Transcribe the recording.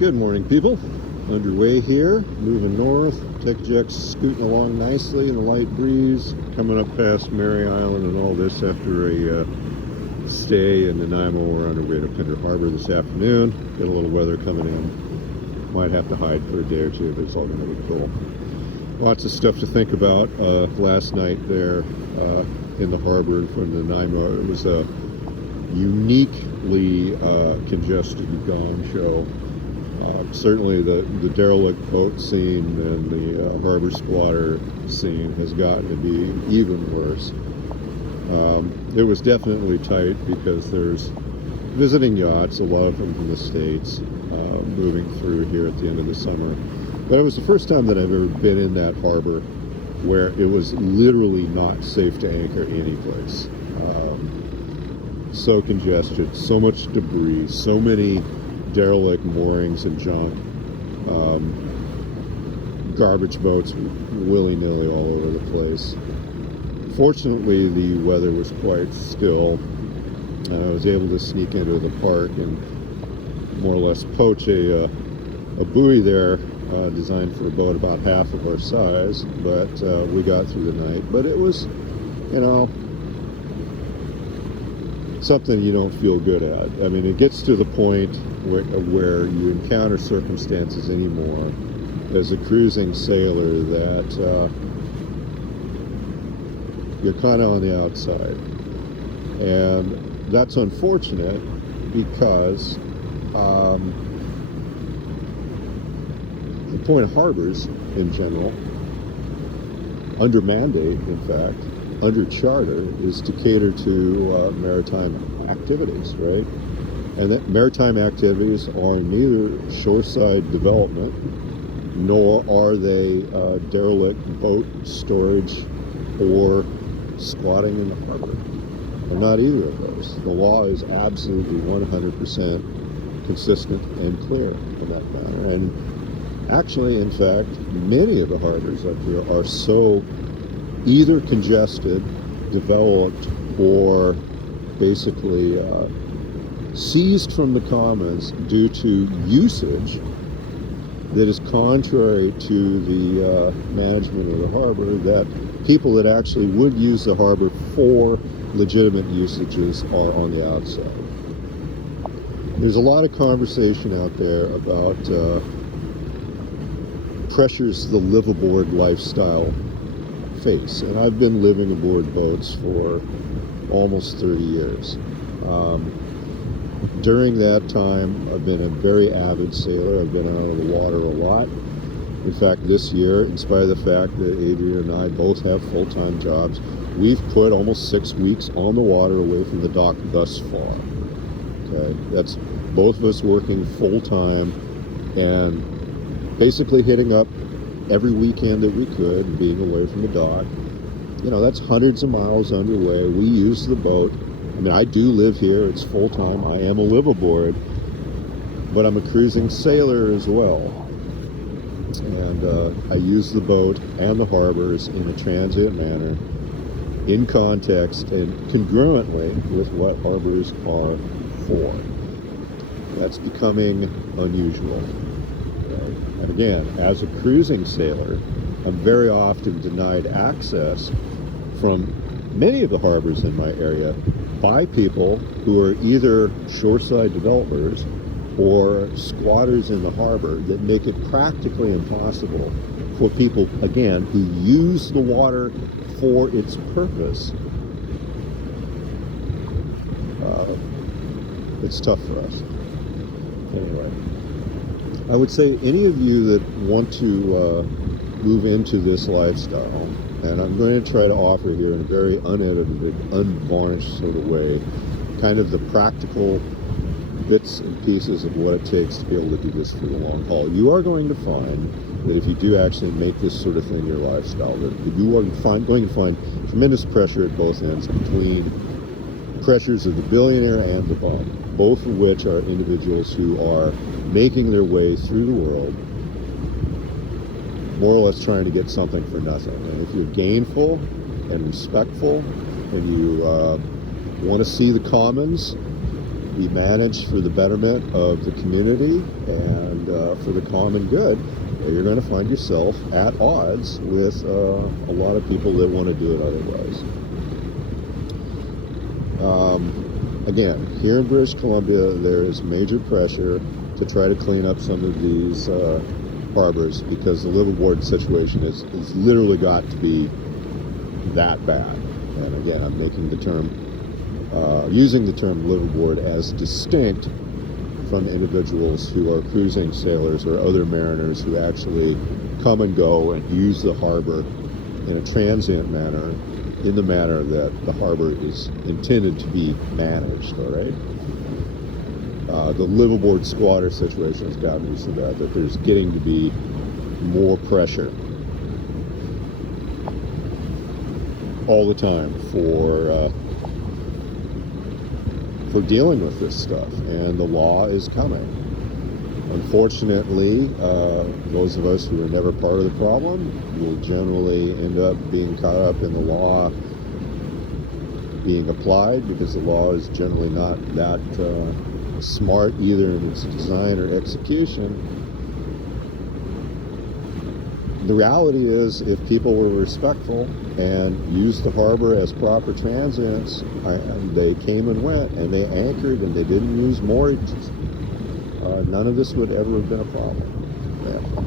Good morning, people. Underway here, moving north. TechJet's scooting along nicely in the light breeze, coming up past Mary Island and all this after a stay in Nanaimo. We're on our way to Pinter Harbor this afternoon. Got a little weather coming in. Might have to hide for a day or two, but it's all going to be cool. Lots of stuff to think about. Last night there in the harbor in front of Nanaimo, it was a uniquely congested gong show. Certainly the derelict boat scene and the harbor squatter scene has gotten to be even worse. It was definitely tight because there's visiting yachts, a lot of them from the States, moving through here at the end of the summer. But it was the first time that I've ever been in that harbor where it was literally not safe to anchor any place. So congested, so much debris, so many derelict moorings and junk, garbage boats willy-nilly all over the place. Fortunately, the weather was quite still, and I was able to sneak into the park and more or less poach a buoy there designed for a boat about half of our size, but we got through the night. But it was, something you don't feel good at. I mean, it gets to the point where you encounter circumstances anymore as a cruising sailor that you're kind of on the outside. And that's unfortunate because the point of harbors in general, under mandate, in fact, under charter, is to cater to maritime activities, right? And that maritime activities are neither shoreside development, nor are they derelict boat storage or squatting in the harbor. They're not either of those. The law is absolutely 100% consistent and clear in that matter. And actually, in fact, many of the harbors up here are so either congested, developed, or basically seized from the commons due to usage that is contrary to the management of the harbor, that people that actually would use the harbor for legitimate usages are on the outside. There's a lot of conversation out there about pressures the liveaboard lifestyle face, and I've been living aboard boats for almost 30 years. During that time, I've been a very avid sailor. I've been out of the water a lot. In fact, this year, in spite of the fact that Adrian and I both have full-time jobs, we've put almost 6 weeks on the water away from the dock thus far. Okay, that's both of us working full-time and basically hitting up every weekend that we could and being away from the dock. That's hundreds of miles underway. We use the boat. I mean, I do live here. It's full-time. I am a liveaboard, but I'm a cruising sailor as well. And I use the boat and the harbors in a transient manner, in context and congruently with what harbors are for. That's becoming unusual. And again, as a cruising sailor, I'm very often denied access from many of the harbors in my area by people who are either shoreside developers or squatters in the harbor that make it practically impossible for people, again, who use the water for its purpose. It's tough for us. Anyway, I would say any of you that want to move into this lifestyle, and I'm going to try to offer here in a very unedited, unvarnished sort of way, kind of the practical bits and pieces of what it takes to be able to do this for the long haul. You are going to find that if you do actually make this sort of thing your lifestyle, that you are going to find tremendous pressure at both ends, between pressures of the billionaire and the bum, both of which are individuals who are making their way through the world, more or less trying to get something for nothing. And if you're gainful and respectful and you want to see the commons, be managed for the betterment of the community and for the common good, you're going to find yourself at odds with a lot of people that want to do it otherwise. Again, here in British Columbia, there is major pressure to try to clean up some of these harbors because the liveaboard situation is literally got to be that bad. And again, I'm making the term, using the term liveaboard as distinct from individuals who are cruising sailors or other mariners who actually come and go and use the harbor in a transient manner, in the manner that the harbor is intended to be managed, all right? The liveaboard squatter situation has gotten me so bad that there's getting to be more pressure all the time for dealing with this stuff, and the law is coming. Unfortunately, those of us who are never part of the problem will generally end up being caught up in the law being applied, because the law is generally not that smart either in its design or execution. The reality is, if people were respectful and used the harbor as proper transients, and they came and went, and they anchored, and they didn't use moorings, none of this would ever have been a problem. Yeah.